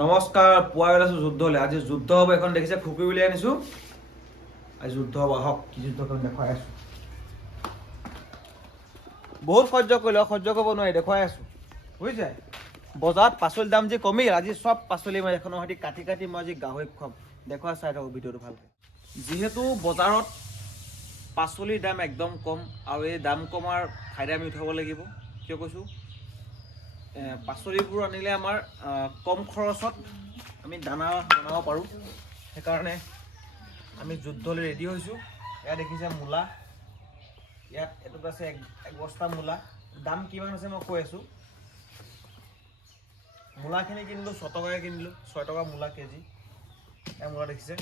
নমস্কাৰ, পুৱা বেলাছো যুদ্ধ হ'লে। আজি যুদ্ধ হ'ব, এখন দেখিছে খুপি উলিয়াই আনিছোঁ। আজি যুদ্ধ হ'ব, আহক কি যুদ্ধ কৰিম দেখুৱাই আছোঁ। বহুত সহ্য কৰিলে, সহ্য কৰিব নোৱাৰি, দেখুৱাই আছোঁ বুজিছে। বজাৰত পাচলিৰ দাম যি কমিল, আজি চব পাচলি মই এখনৰ সৈতে কাটি কাটি মই আজি গাহৰিক খুৱাম। দেখুৱাই চাই থাকক ভিডিঅ'টো ভালকৈ। যিহেতু বজাৰত পাচলিৰ দাম একদম কম, আৰু এই দাম কমাৰ ফাইদা আমি উঠাব লাগিব। কিয় কৈছোঁ, পাচলিবোৰ আনিলে আমাৰ কম খৰচত আমি দানা বনাব পাৰোঁ। সেইকাৰণে আমি যুদ্ধলৈ ৰেডি হৈছোঁ। এয়া দেখিছে মূলা, ইয়াত এইটোত আছে এক বস্তা মূলা। দাম কিমান আছে মই কৈ আছোঁ। মূলাখিনি কিনিলোঁ 6 টকাকৈ কিনিলোঁ, 6 টকা মূলা কেজি। এয়া মূলা দেখিছে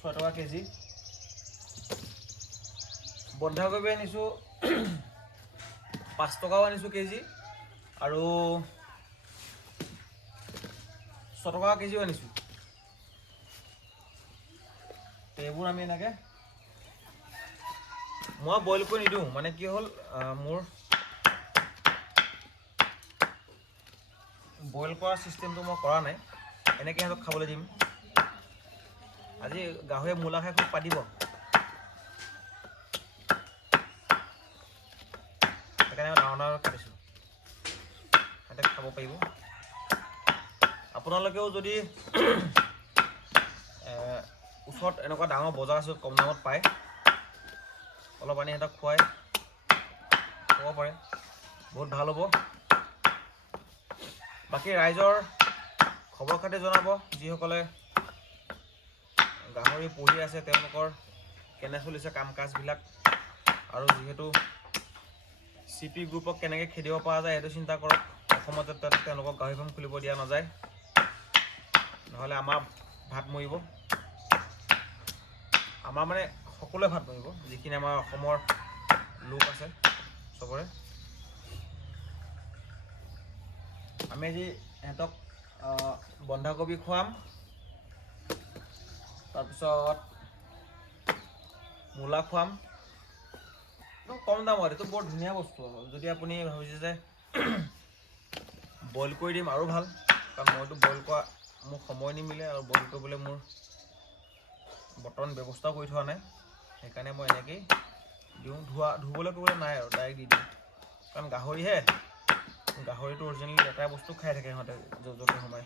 6 টকা কেজি। বন্ধাকবি আনিছোঁ 5 টকাও আনিছোঁ কেজি, আৰু 6 টকা কেজিও আনিছোঁ। এইবোৰ আমি এনেকৈ মই বইল কৰি নিদিওঁ, মানে কি হ'ল মোৰ বইল কৰা চিষ্টেমটো মই কৰা নাই, এনেকৈ সিহঁতক খাবলৈ দিম। আজি গাহৰিয়ে মূলা খাই খুব পাতিব, সেইকাৰণে ডাঙৰ ডাঙৰ কাটিছোঁ, সিহঁতে খাব পাৰিব। আপোনালোকেও যদি ওচৰত এনেকুৱা ডাঙৰ বজাৰ আছে, কম দামত পায়, অলপ আনি সিহঁতক খুৱাই খাব পাৰে, বহুত ভাল হ'ব। বাকী ৰাইজৰ খবৰ খাতি জনাব, যিসকলে গাহৰি পুহি আছে তেওঁলোকৰ কেনে চলিছে কাম কাজবিলাক, আৰু যিহেতু CP গ্ৰুপক কেনেকৈ খেদিব পৰা যায় সেইটো চিন্তা কৰক। অসমত যাতে তেওঁলোকক গাহৰি ফাৰ্ম খুলিব দিয়া নাযায়, নহ'লে আমাৰ ভাত মৰিব। আমাৰ মানে সকলোৱে ভাত মৰিব, যিখিনি আমাৰ অসমৰ লোক আছে চবৰে। আমি আজি সিহঁতক বন্ধাকবি খুৱাম, তাৰপিছত মূলা খুৱাম। কম দামত, এইটো বৰ ধুনীয়া বস্তু। যদি আপুনি ভাবিছে যে বইল কৰি দিম আৰু ভাল, কাৰণ মইতো বইল কৰা মোৰ সময় নিমিলে, আৰু বইল কৰিবলৈ মোৰ বৰ্তমান ব্যৱস্থাও কৰি থোৱা নাই। সেইকাৰণে মই এনেকৈয়ে দিওঁ, ধুবলৈ কৰিবলৈ নাই আৰু ডাইৰেক্ট দি দিওঁ, কাৰণ গাহৰিহে, গাহৰিটো অৰিজিনেলি লেতেৰা বস্তু খাই থাকে সিহঁতে য'তে সোমাই।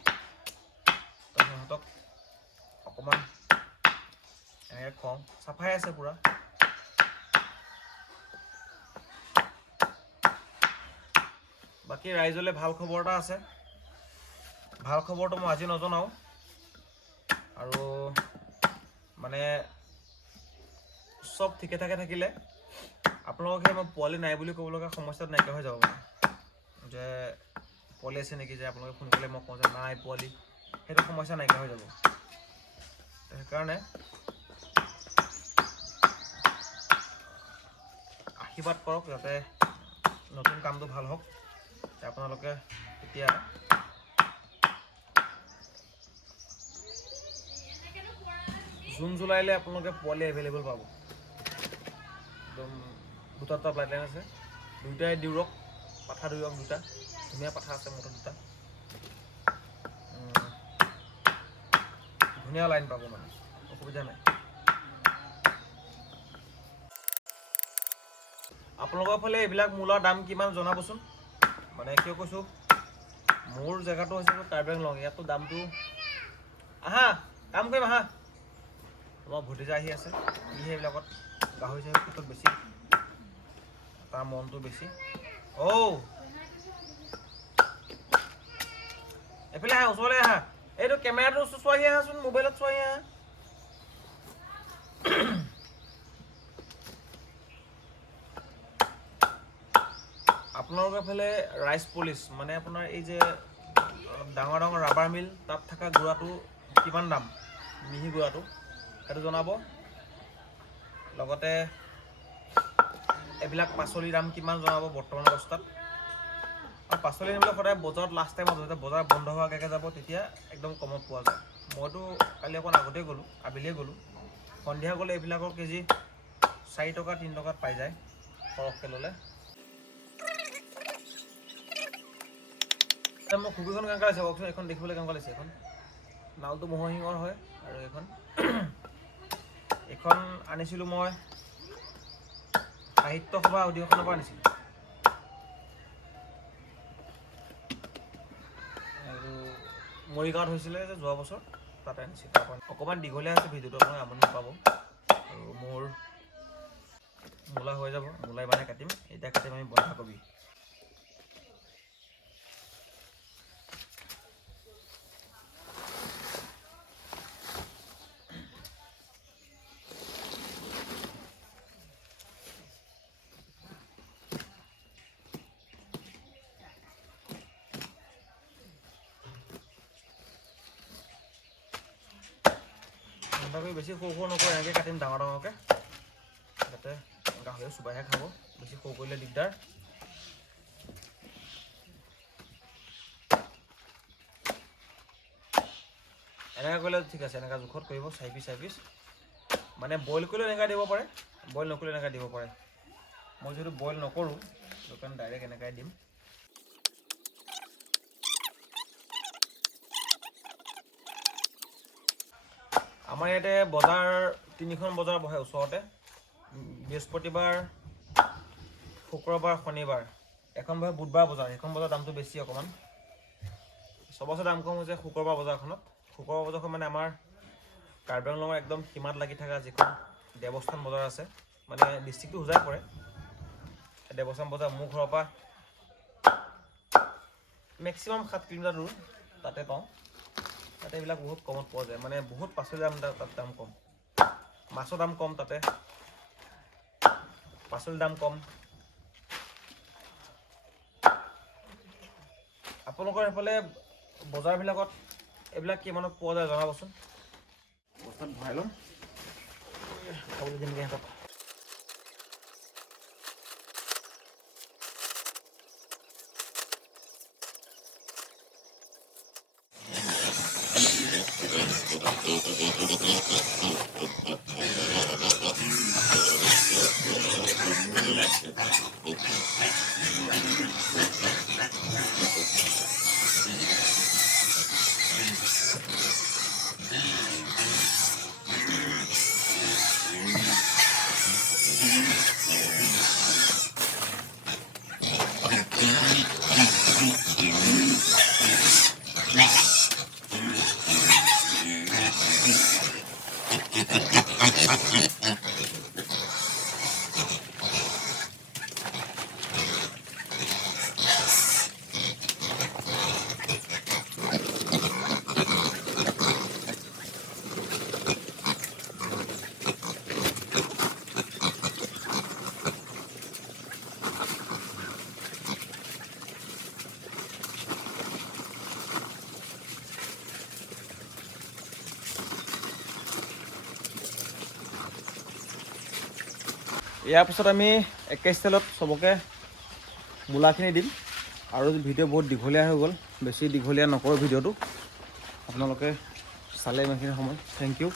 তো সিহঁতক অকণমান এনেকৈ খুৱাওঁ, চাফাই আছে পূৰা। বাকী ৰাইজলৈ ভাল খবৰ এটা আছে। ভাল খবৰটো মই আজি নজনাওঁ, আৰু মানে চব ঠিকে ঠাকে থাকিলে আপোনালোকে মই পোৱালি নাই বুলি ক'ব লগা সমস্যাত নাইকিয়া হৈ যাব। মানে যে পোৱালি আছে নেকি, যে আপোনালোকে ফোন কৰিলে মই কওঁ যে নাই পোৱালি, সেইটো সমস্যা নাইকিয়া হৈ যাব। সেইকাৰণে আশীৰ্বাদ কৰক যাতে নতুন কামটো ভাল হওক। আপোনালোকে এতিয়া জুন জুলাইলৈ আপোনালোকে পোৱালি এভেইলেবল পাব। একদম দুটা পাইপলাইন আছে, দুইটাই দিউৰক, পাঠা দিউৰক দুটা, ধুনীয়া পাঠা আছে মোৰ দুটা, ধুনীয়া লাইন পাব, মানে অসুবিধা নাই। আপোনালোকৰ ফালে এইবিলাক মূলাৰ দাম কিমান জনাবচোন। মানে কিয় কৈছোঁ, মোৰ জেগাটো হৈছে কাৰ্বি আংলং, ইয়াততো দামটো আহা কাম কৰিম আহা। তোমাৰ ভতিজা আহি আছে, ইহে এইবিলাকত গাহৰি চাহৰি ক্ষেত্ৰত বেছি তাৰ মনটো বেছি। এইফালে আহা, ওচৰলৈ আহা, এইটো কেমেৰাটো চোৱাহি আহাচোন, মোবাইলত চোৱাহি আহা। আপোনালোকৰ ফালে ৰাইচ পলিচ, মানে আপোনাৰ এই যে ডাঙৰ ডাঙৰ ৰাবাৰ মিল, তাত থকা গুড়াটো কিমান দাম, মিহি গুড়াটো, সেইটো জনাব। লগতে এইবিলাক পাচলিৰ দাম কিমান জনাব বৰ্তমান অৱস্থাত। আৰু পাচলি আনিবলৈ সদায় বজাৰত লাষ্ট টাইমত, যেতিয়া বজাৰ বন্ধ হোৱাৰ আগে যাব, তেতিয়া একদম কমত পোৱা যায়। মইতো কালি অকণ আগতেই গ'লোঁ, আবেলিয়ে গ'লোঁ, সন্ধিয়া গ'লে এইবিলাকৰ কেজি 4 টকা 3 টকাত পাই যায় সৰহকৈ ল'লে। মই খুবীখন কেনেকুৱা লাগিছে কওকচোন, এইখন দেখিবলৈ কেনেকুৱা লাগিছে? এখন নাওটো ম'হৰ শিঙৰ হয় আৰু এইখন আনিছিলোঁ মই সাহিত্য সভা অধিৱেশনৰ পৰা আনিছিলোঁ। আৰু মৰিগাঁৱত হৈছিলে যে যোৱা বছৰ, তাতে আনিছিলোঁ। অকণমান দীঘলীয়া আছে ভিডিঅ'টো, আপোনালোকে আমনি নাপাব। আৰু মোৰ মূলা হৈ যাব, মূলাই মানে কাটিম। এতিয়া কাটিম আমি বন্ধাকবি। বন্ধাকবি বেছি সৰু সৰু নকৰোঁ, এনেকৈ কাটিম ডাঙৰ ডাঙৰকৈ, যাতে গাহৰিয়ে চুবাইহে খাব। বেছি সৰু কৰিলে দিগদাৰ। এনেকৈ কৰিলে ঠিক আছে, এনেকৈ জোখত কৰিব, 4 পিচ। মানে বইল কৰিলেও এনেকৈ দিব পাৰে, বইল নকৰিলেও এনেকৈ দিব পাৰে। মই যিহেতু বইল নকৰোঁ, সেইকাৰণে ডাইৰেক্ট এনেকৈ দিম। আমাৰ ইয়াতে বজাৰ 3খন বজাৰ বহে ওচৰতে, বৃহস্পতিবাৰ, শুক্ৰবাৰ, শনিবাৰ। এখন বহে বুধবাৰ বজাৰ, সেইখন বজাৰ দামটো বেছি অকণমান। চবচে দাম কম হৈছে শুক্ৰবাৰ বজাৰখনত। শুক্ৰবাৰ বজাৰখন মানে আমাৰ কাৰ্বি আংলঙৰ একদম সীমাত লাগি থকা যিখন দেৱস্থান বজাৰ আছে, মানে ডিষ্ট্ৰিক্টটো হোজাই পৰে। দেৱস্থান বজাৰ মোৰ ঘৰৰ পৰা মেক্সিমাম 7 কিলোমিটাৰ দূৰ, তাতে পাওঁ। তাতে এইবিলাক বহুত কমত পোৱা যায়, মানে বহুত পাচলিৰ তাত দাম কম, মাছৰ দাম কম, তাতে পাচলিৰ দাম কম। আপোনালোকৰ সেইফালে বজাৰবিলাকত এইবিলাক কিমানত পোৱা যায় জনাবচোন। বস্তাত ভৰাই ল'ম, খাবলৈ দিমগৈ সিহঁতক। ইয়াৰ পিছত আমি একে ষ্টাইলত চবকে মূলাখিনি দিম। আৰু ভিডিঅ' বহুত দীঘলীয়া হৈ গ'ল, বেছি দীঘলীয়া নকৰোঁ ভিডিঅ'টো, আপোনালোকে চালে ইমানখিনি সময়। Thank U.